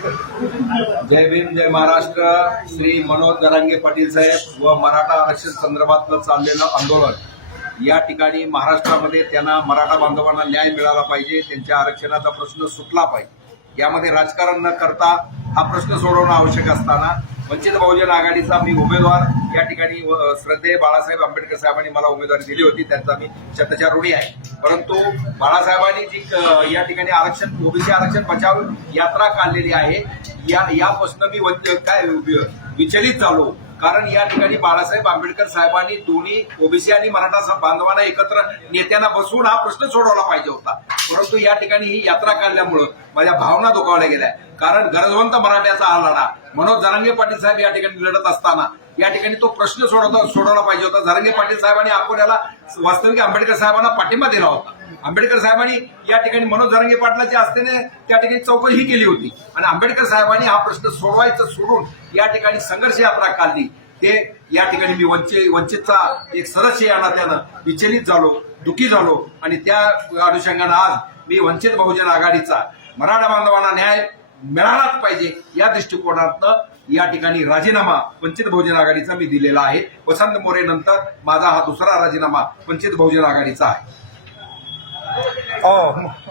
जय भीम जय महाराष्ट्र श्री मनोज दरांगे पाटील साहेब व मराठा आरक्षण संदर्भातलं चाललेलं आंदोलन या ठिकाणी महाराष्ट्रामध्ये त्यांना मराठा बांधवांना न्याय मिळाला पाहिजे त्यांच्या आरक्षणाचा प्रश्न सुटला पाहिजे यामध्ये राजकारण न करता हा प्रश्न सोडवणं आवश्यक असताना वंचित बहुजन आघाडीचा मी उमेदवार या ठिकाणी श्रद्धे बाळासाहेब आंबेडकर साहेबांनी मला उमेदवारी दिली होती त्यांचा मी शतचार आहे परंतु बाळासाहेबांनी जी या ठिकाणी आरक्षण ओबीसी आरक्षण बचाव यात्रा काढलेली आहे या यापासून मी काय विचलित झालो कारण या ठिकाणी बाळासाहेब आंबेडकर साहेबांनी दोन्ही ओबीसी आणि मराठा बांधवांना एकत्र नेत्यांना बसवून हा प्रश्न सोडवला पाहिजे होता परंतु या ठिकाणी ही यात्रा काढल्यामुळं माझ्या भावना दुखावल्या गेल्या कारण गरजवंत मराठ्याचा हा लढा मनोज जरांगे पाटील साहेब या ठिकाणी लढत असताना या ठिकाणी तो प्रश्न सोडवता सोडवला पाहिजे होता जरांगे पाटील साहेबांनी आपण याला वास्तविक आंबेडकर साहेबांना पाठिंबा दिला होता आंबेडकर साहेबांनी या ठिकाणी मनोज धरंगे पाटलाचे असतेने त्या ठिकाणी चौकशी केली होती आणि आंबेडकर साहेबांनी हा प्रश्न सोडवायचा सोडून या ठिकाणी संघर्ष यात्रा काढली ते या ठिकाणी मी वंचित वंचितचा एक सदस्य या नात्यानं विचलित झालो दुखी झालो आणि त्या अनुषंगानं आज मी वंचित बहुजन आघाडीचा मराठा बांधवांना न्याय मिळालाच पाहिजे या दृष्टिकोनातनं या ठिकाणी राजीनामा वंचित बहुजन आघाडीचा मी दिलेला आहे वसंत मोरे नंतर माझा हा दुसरा राजीनामा वंचित बहुजन आघाडीचा आहे oh